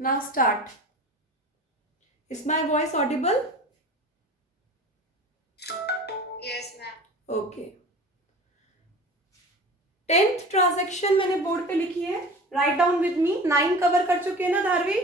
Now start. Is my voice audible? Yes, ma'am. Okay. 10th transaction मैंने board पे लिखी है. Write down with me. 9 cover कर चुके हैं ना धारवी?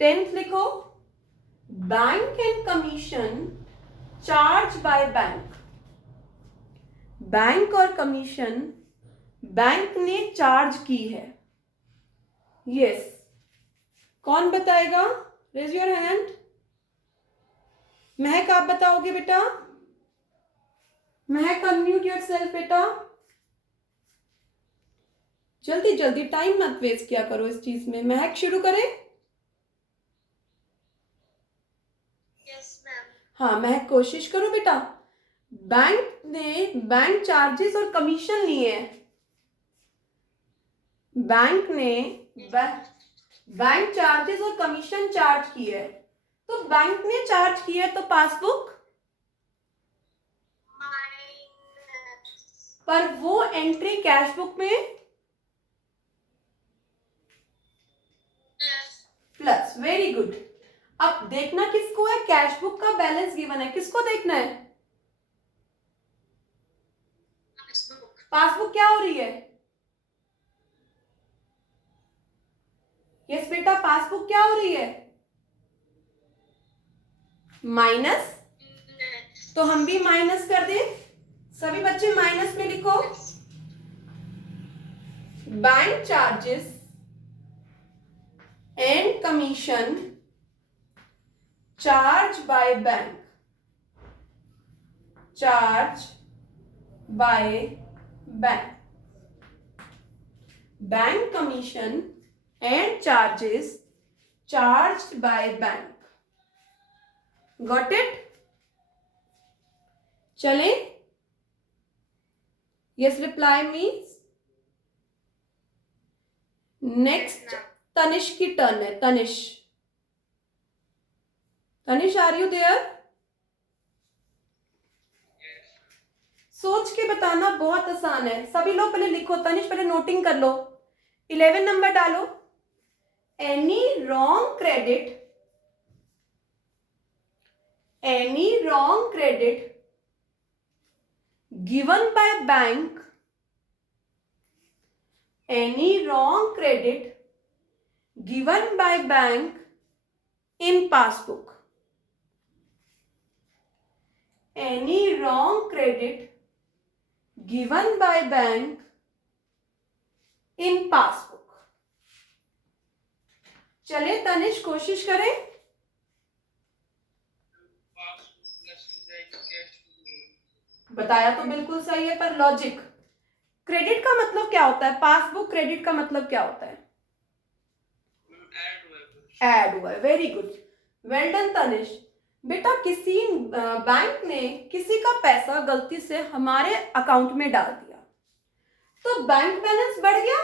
10th लिखो. Bank and commission charge by bank. Bank और कमीशन बैंक ने चार्ज की है. यस. कौन बताएगा? Raise your hand. महक आप बताओगे बेटा? महक अनम्यूट योरसेल्फ बेटा. जल्दी जल्दी, टाइम मत वेस्ट किया करो इस चीज में. महक शुरू करें? Yes, ma'am. हाँ महक कोशिश करो बेटा. बैंक ने बैंक चार्जेस और कमीशन लिए हैं. बैंक ने बैंक चार्जेस और कमीशन चार्ज की है. तो बैंक ने चार्ज किया है तो पासबुक Minus. पर वो एंट्री कैश बुक में Plus. प्लस. Very good. अब देखना किसको है? कैश बुक का बैलेंस गिवन है. किसको देखना है? Passbook. पासबुक क्या हो रही है? यस बेटा, पासबुक क्या हो रही है? माइनस. Minus. तो हम भी माइनस कर दें. सभी बच्चे माइनस में लिखो. Bank charges and commission charge by bank. Charge by bank. Bank commission and charges charged by bank. Got it? चले. Yes reply means. Next Tanish की टर्न है. Tanish, Tanish are you there? सोच के बताना, बहुत आसान है. सभी लोग पहले लिखो. तनिष पहले नोटिंग कर लो. 11 नंबर डालो. Any wrong credit, any wrong credit given by bank, any wrong credit given by bank in passbook. Any wrong credit given by bank in passbook. चले तनिष कोशिश करें. बताया तो बिल्कुल सही है, पर लॉजिक. क्रेडिट का मतलब क्या होता है? पासबुक क्रेडिट का मतलब क्या होता है? ऐड हुआ है. Very good, well done Tanish. बेटा किसी बैंक ने किसी का पैसा गलती से हमारे अकाउंट में डाल दिया तो बैंक बैलेंस बढ़ गया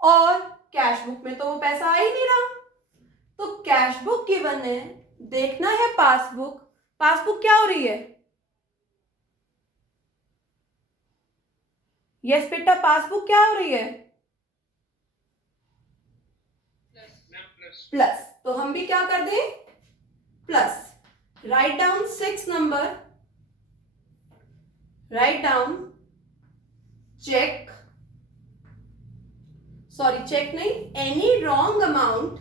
और कैश बुक में तो वो पैसा आ ही नहीं रहा. तो कैश बुक गिवन है, देखना है पासबुक. पासबुक क्या हो रही है? यस बेटा, पासबुक क्या हो रही है? प्लस. तो हम भी क्या कर दें? Plus. Write down 6 number. Write down check, sorry check नहीं, any wrong amount,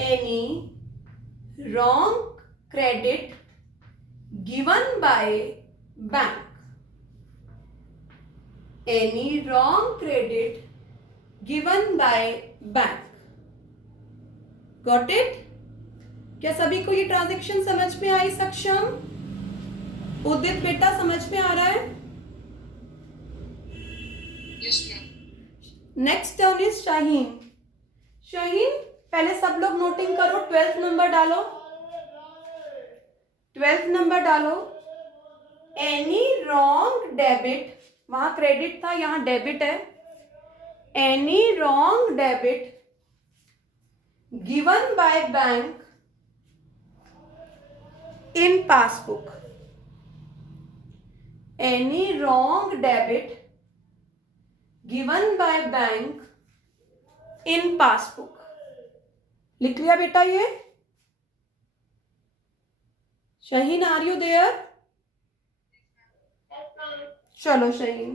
any wrong credit given by bank. Any wrong credit given by bank. Got it? क्या सभी को ये ट्रांजैक्शन समझ में आई? सक्षम, उदित बेटा समझ में आ रहा है? Yes, ma'am. Next turn is Shaheen. Shaheen पहले सब लोग नोटिंग करो. 12th नंबर डालो. 12th नंबर डालो. एनी रॉन्ग डेबिट, वहां क्रेडिट था यहां डेबिट है. Any wrong debit given by bank in passbook. Any wrong debit given by bank in passbook. लिख लिया बेटा ये? Shaheen, are you there? चलो शहीन,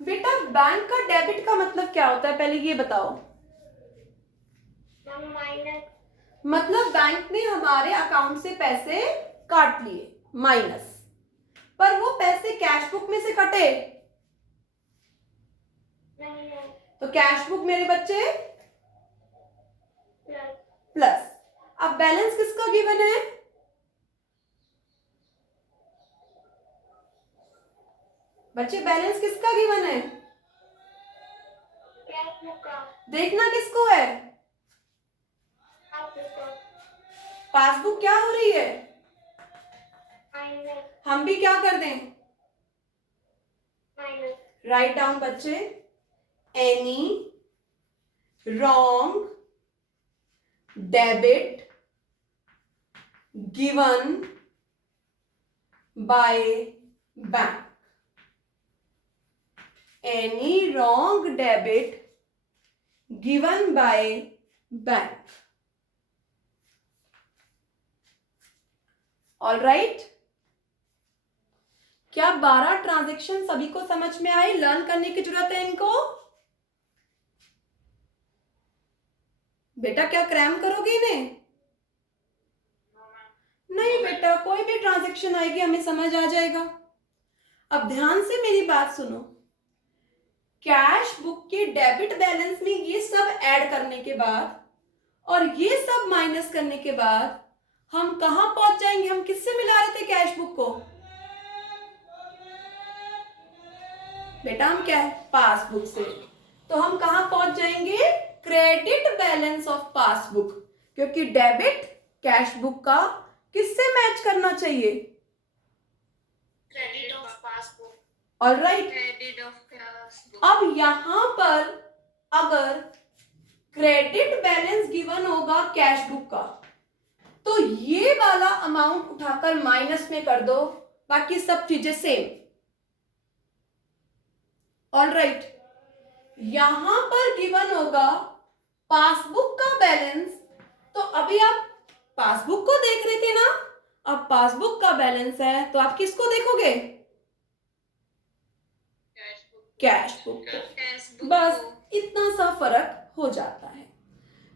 बेटा बैंक का डेबिट का मतलब क्या होता है, पहले ये बताओ। माइनस। मतलब बैंक ने हमारे अकाउंट से पैसे काट लिए, माइनस। पर वो पैसे कैश बुक में से कटे? तो कैश बुक मेरे बच्चे प्लस। अब बैलेंस किसका गिवन है? बच्चे बैलेंस किसका गिवन है? देखना किसको है? पासबुक क्या हो रही है? हम भी क्या कर दें? राइट डाउन बच्चे, any wrong debit given by bank. Any wrong debit given by bank. All right? क्या 12 ट्रांजैक्शन सभी को समझ में आई? लर्न करने की जरूरत है इनको? बेटा क्या क्रैम करोगे इन्हें? नहीं बेटा, कोई भी ट्रांजैक्शन आएगी हमें समझ आ जाएगा। अब ध्यान से मेरी बात सुनो। कैश बुक के डेबिट बैलेंस में ये सब ऐड करने के बाद और ये सब माइनस करने के बाद हम कहां पहुंच जाएंगे? हम किससे मिला रहे थे कैश बुक को? बेटा हम क्या है? पासबुक से। तो हम कहां पहुंच जाएंगे? क्रेडिट बैलेंस ऑफ पासबुक, क्योंकि डेबिट कैश बुक का किससे मैच करना चाहिए? Credit of passbook. All right. Credit of passbook. अब यहां पर अगर क्रेडिट बैलेंस गिवन होगा कैश बुक का, तो ये वाला अमाउंट उठाकर माइनस में कर दो, बाकी सब चीजें सेम। All right. यहां पर गिवन होगा पासबुक का बैलेंस, तो अभी आप पासबुक को देख रहे थे ना, अब पासबुक का बैलेंस है तो आप किसको देखोगे? कैश बुक को। बस इतना सा फर्क हो जाता है।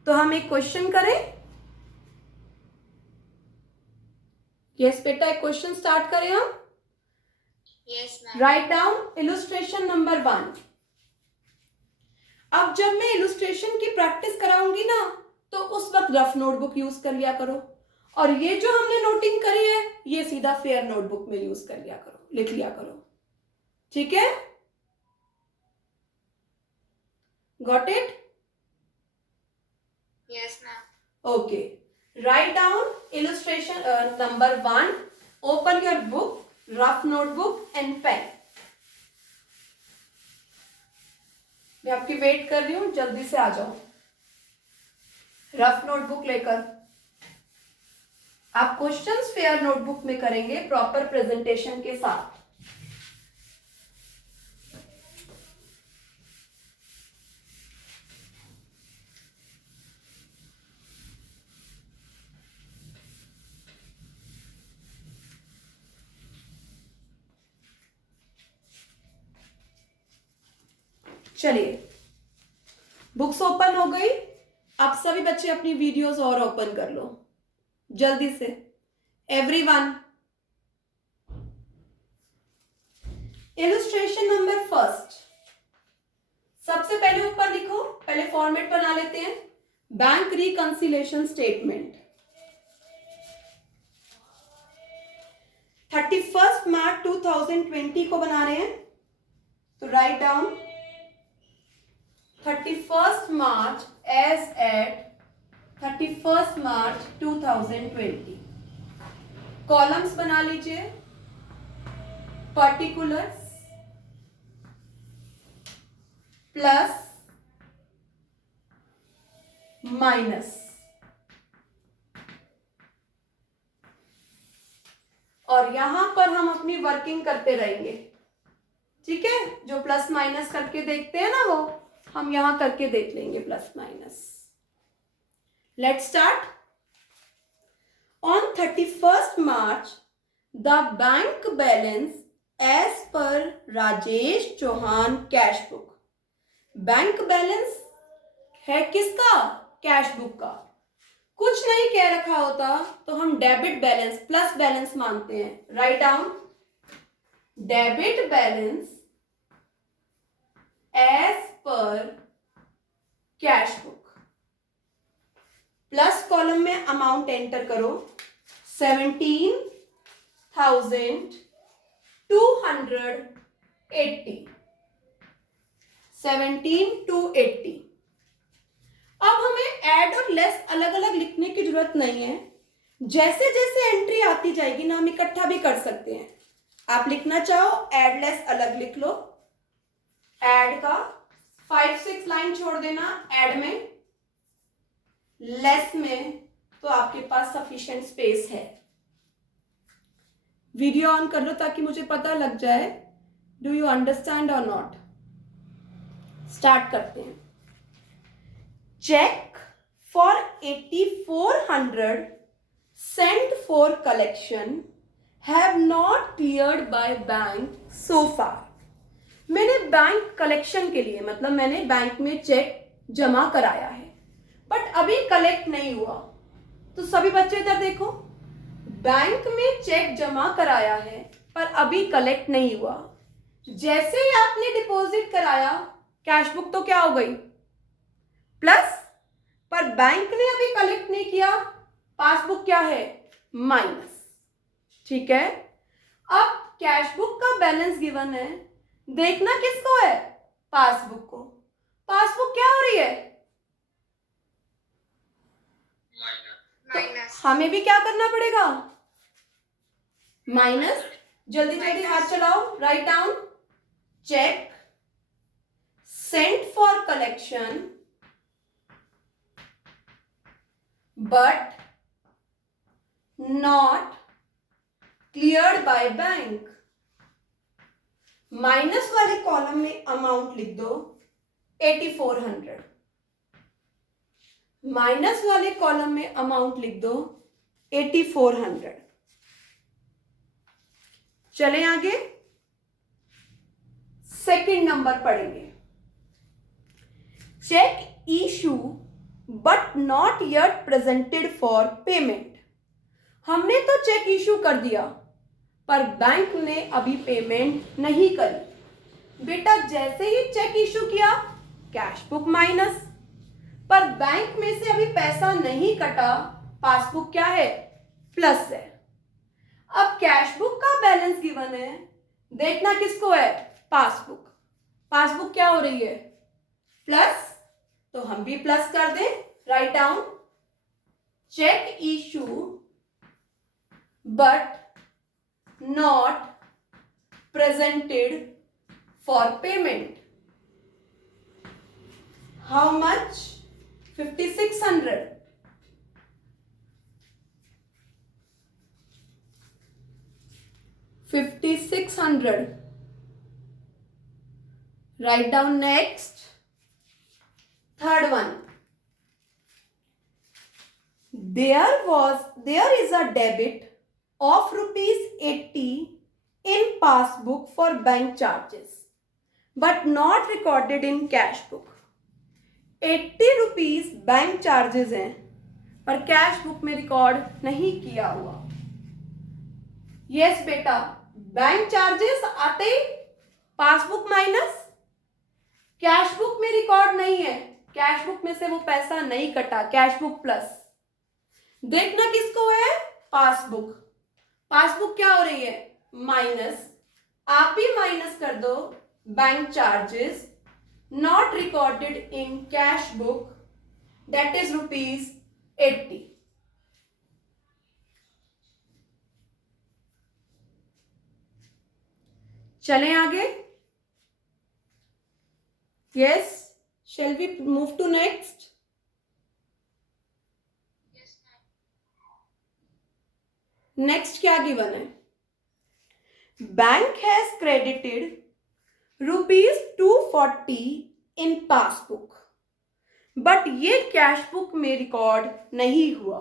तो हम एक क्वेश्चन करें? यस बेटा, एक क्वेश्चन स्टार्ट करें हम। Yes ma'am. Write down illustration number 1। अब जब मैं इलस्ट्रेशन की प्रैक्टिस कराऊंगी ना, तो उस वक्त रफ नोटबुक यूज कर लिया करो, और ये जो हमने नोटिंग करी है ये सीधा फेयर नोटबुक में यूज कर लिया करो, लिख लिया करो। ठीक है? Got it? Yes ma'am. Okay. Write down illustration number 1. Open your book, rough notebook and pen. मैं आपकी वेट कर रही हूँ, जल्दी से आ जाओ रफ नोटबुक लेकर। आप क्वेश्चंस फेयर नोटबुक में करेंगे प्रॉपर प्रेजेंटेशन के साथ। चलिए, बुक्स ओपन हो गई। अब सभी बच्चे अपनी वीडियोस और ओपन कर लो जल्दी से, एवरीवन। Illustration number 1। सबसे पहले ऊपर लिखो, पहले फॉर्मेट बना लेते हैं। बैंक रिकंसिलेशन स्टेटमेंट 31 मार्च 2020 को बना रहे हैं, तो write down 31 March as at 31 March 2020। Columns बना लीजिए, पर्टिकुलर्स प्लस माइनस, और यहां पर हम अपनी वर्किंग करते रहेंगे। ठीक है, जो प्लस माइनस करके देखते हैं ना वो हम यहां करके देख लेंगे plus minus. Let's start. On 31st March, the bank balance as per Rajesh Chauhan cash book. Bank balance है किसका? कैश बुक का. कुछ नहीं कह रखा होता तो हम डेबिट बैलेंस प्लस बैलेंस मानते हैं. Write down debit balance as per cash book. Plus column में अमाउंट एंटर करो. 17,280. 17,280. अब हमें ऐड और लेस अलग अलग लिखने की जरूरत नहीं है. जैसे जैसे एंट्री आती जाएगी ना हम इकट्ठा भी कर सकते हैं. आप लिखना चाहो ऐड लेस अलग लिख लो. ऐड का 5-6 लाइन छोड़ देना ऐड में. लेस में तो आपके पास सफिशिएंट स्पेस है. वीडियो ऑन कर लो ताकि मुझे पता लग जाए डू यू अंडरस्टैंड और नॉट. स्टार्ट करते हैं. Check for 8,400 sent for collection have not cleared by bank so far. मैंने बैंक कलेक्शन के लिए मतलब मैंने बैंक में चेक जमा कराया है बट अभी कलेक्ट नहीं हुआ. तो सभी बच्चे इधर देखो. बैंक में चेक जमा कराया है पर अभी कलेक्ट नहीं हुआ. जैसे ही आपने डिपॉजिट कराया कैश बुक तो क्या हो गई? प्लस. पर बैंक ने अभी कलेक्ट नहीं किया. पासबुक क्या है? माइनस. ठीक है. अब कैश बुक का बैलेंस गिवन है. देखना किसको है? पासबुक को. पासबुक क्या हो रही है? माइनस. हमें भी क्या करना पड़ेगा? माइनस. जल्दी जल्दी हाथ चलाओ. Write down cheque sent for collection but not cleared by bank. Minus वाले कॉलम में अमाउंट लिख दो 8,400. माइनस वाले कॉलम में अमाउंट लिख दो 8,400. चले आगे. सेकंड नंबर पढ़ेंगे. Cheque issue but not yet presented for payment. हमने तो चेक इशू कर दिया पर बैंक ने अभी पेमेंट नहीं करी. बेटा जैसे ही चेक इशू किया कैश बुक माइनस. पर बैंक में से अभी पैसा नहीं कटा. पासबुक क्या है? प्लस है. अब कैश बुक का बैलेंस गिवन है. देखना किसको है? पासबुक. पासबुक क्या हो रही है? प्लस. तो हम भी प्लस कर दें. Write down cheque issue but not presented for payment. How much? 5,600. Write down next. Third one. There is a debit of ₹80 in passbook for bank charges but not recorded in cash book. 80 rupees bank charges हैं पर cash book में record नहीं किया हुआ. Yes बेटा bank charges आते ही passbook minus. Cash book में record नहीं है. कैश बुक में से वो पैसा नहीं कटा. Cash book plus. देखना किसको है? पासबुक. पासबुक क्या हो रही है? माइनस. आप ही माइनस कर दो bank charges not recorded in cash book that is ₹80. चलें आगे. yes shall we move to next? Yes, ma'am. Next क्या गिवन है? Bank has credited ₹240 in passbook, but ये कैश बुक में रिकॉर्ड नहीं हुआ।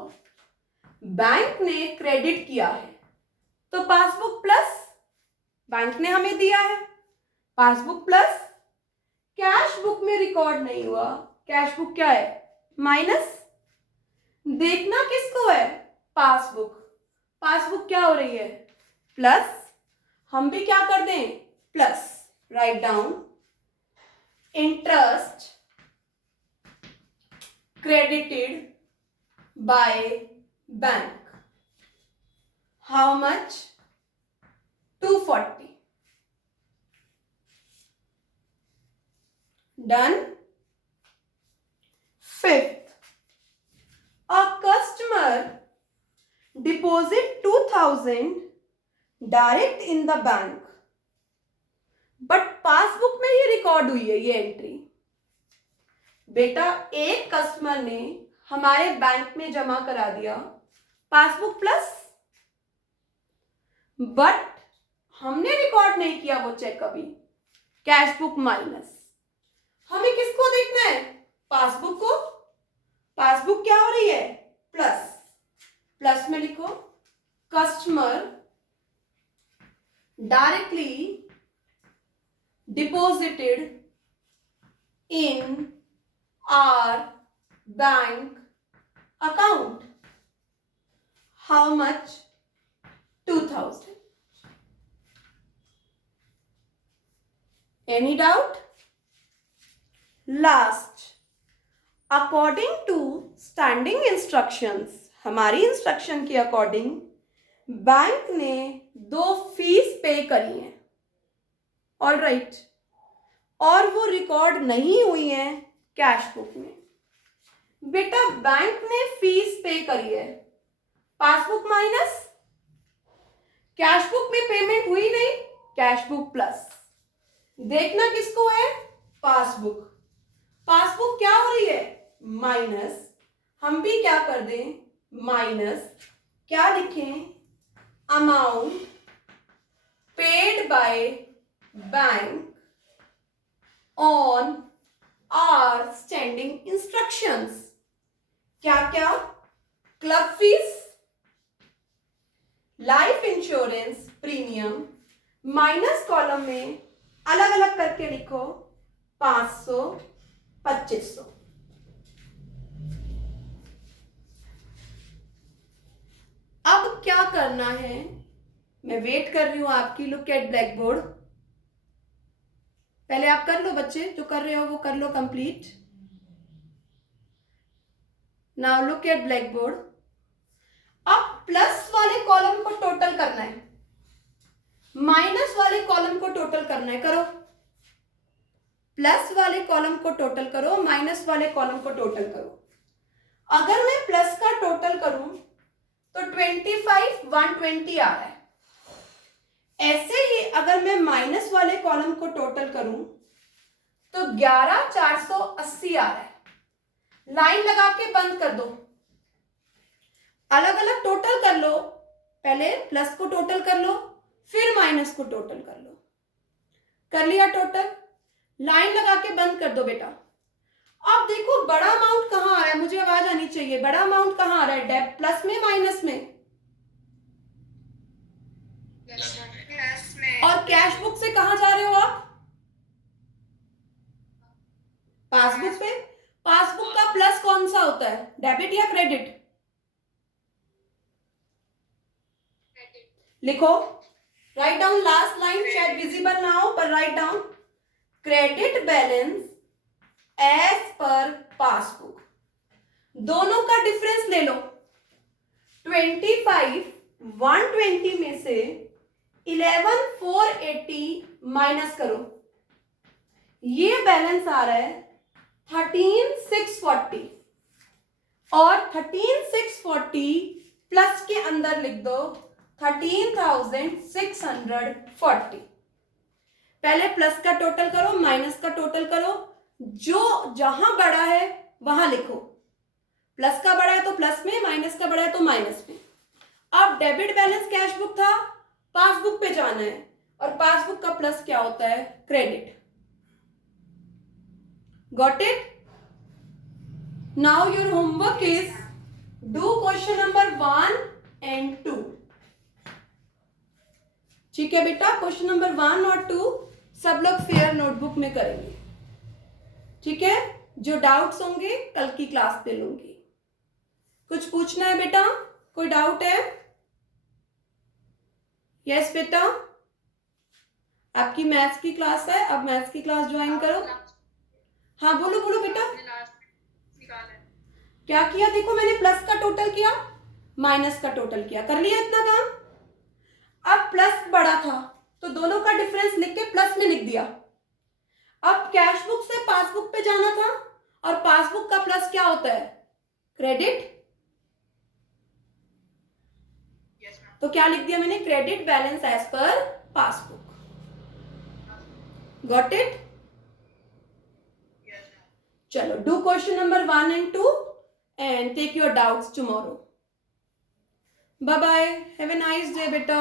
बैंक ने क्रेडिट किया है, तो पासबुक प्लस बैंक ने हमें दिया है, पासबुक प्लस कैश बुक में रिकॉर्ड नहीं हुआ, कैश बुक क्या है, माइनस। देखना किसको है, पासबुक। पासबुक क्या हो रही है, प्लस। हम भी क्या कर दें, plus. Write down interest credited by bank. How much? 240. Done. Fifth, a customer deposit 2000 direct in the bank, but passbook में ही रिकॉर्ड हुई है ये एंट्री। बेटा एक कस्टमर ने हमारे बैंक में जमा करा दिया पासबुक प्लस, बट हमने रिकॉर्ड नहीं किया वो चेक अभी, कैश बुक माइनस। हमें किसको देखना है, पासबुक को। पासबुक क्या हो रही है, प्लस। प्लस में लिखो customer directly deposited in our bank account. How much? 2000. Any doubt? Last, according to standing instructions, हमारी इंस्ट्रक्शन के अकॉर्डिंग बैंक ने 2 फीस पे करी हैं, ऑल राइट, और वो रिकॉर्ड नहीं हुई हैं कैश बुक में। बेटा बैंक ने फीस पे करी है, पासबुक माइनस, कैश बुक में पेमेंट हुई नहीं, कैश बुक प्लस। देखना किसको है, पासबुक। पासबुक क्या हो रही है, माइनस। हम भी क्या कर दें, माइनस। क्या लिखें, amount paid by bank on our standing instructions. क्या क्या, club fees, life insurance premium, minus column में अलग अलग करके लिखो 500, 2500। अब क्या करना है, मैं वेट कर रही हूं आपकी। Look at black board. पहले आप कर लो बच्चे, जो कर रहे हो वो कर लो complete. Now look at black board. अब प्लस वाले कॉलम को टोटल करना है, माइनस वाले कॉलम को टोटल करना है। करो, प्लस वाले कॉलम को टोटल करो, माइनस वाले कॉलम को टोटल करो। अगर मैं प्लस का टोटल करूं तो 25 120 आ रहा है। ऐसे ही अगर मैं माइनस वाले कॉलम को टोटल करूं तो 11 480 आ रहा है। लाइन लगा के बंद कर दो, अलग अलग टोटल कर लो। पहले प्लस को टोटल कर लो, फिर माइनस को टोटल कर लो। कर लिया टोटल, लाइन लगा के बंद कर दो बेटा। अब देखो बड़ा अमाउंट कहां आ रहा है, मुझे आवाज आनी चाहिए। बड़ा अमाउंट कहां आ रहा है, डेबिट प्लस में माइनस में, प्लस में। और कैश बुक से कहां जा रहे हो आप, पासबुक पे। पासबुक का प्लस कौन सा होता है, डेबिट या क्रेडिट? लिखो, राइट डाउन लास्ट लाइन, शायद विजिबल ना हो पर write down credit balance as per passbook. दोनों का डिफरेंस ले लो। 25 120 में से 11 480 माइनस करो, ये बैलेंस आ रहा है 13 640, और 13 640 प्लस के अंदर लिख दो 13,640। पहले प्लस का टोटल करो, माइनस का टोटल करो, जो जहां बड़ा है वहां लिखो। प्लस का बड़ा है तो प्लस में, माइनस का बड़ा है तो माइनस में। अब डेबिट बैलेंस कैश बुक था, पासबुक पे जाना है। और पासबुक का प्लस क्या होता है? Credit. Got it? Now your homework is do question number 1 and 2. ठीक है बेटा, क्वेश्चन नंबर 1 और 2 सब लोग फेयर नोटबुक में करेंगे. ठीक है, जो डाउट्स होंगे कल की क्लास पे लूंगी. कुछ पूछना है बेटा? कोई डाउट है? यस बेटा, आपकी मैथ्स की क्लास है, अब मैथ्स की क्लास ज्वाइन करो. हाँ बोलो बोलो बेटा. क्या किया? देखो मैंने प्लस का टोटल किया, माइनस का टोटल किया, कर लिया इतना काम. अब प्लस बड़ा था तो दोनों का डिफरेंस लिख के प्लस में लिख दिया. अब कैश बुक से पासबुक पे जाना था और पासबुक का प्लस क्या होता है? क्रेडिट. तो क्या लिख दिया मैंने? Credit balance as per passbook. Got it? चलो do question number 1 and 2 and take your doubts tomorrow. Bye bye. Have a nice day, beta.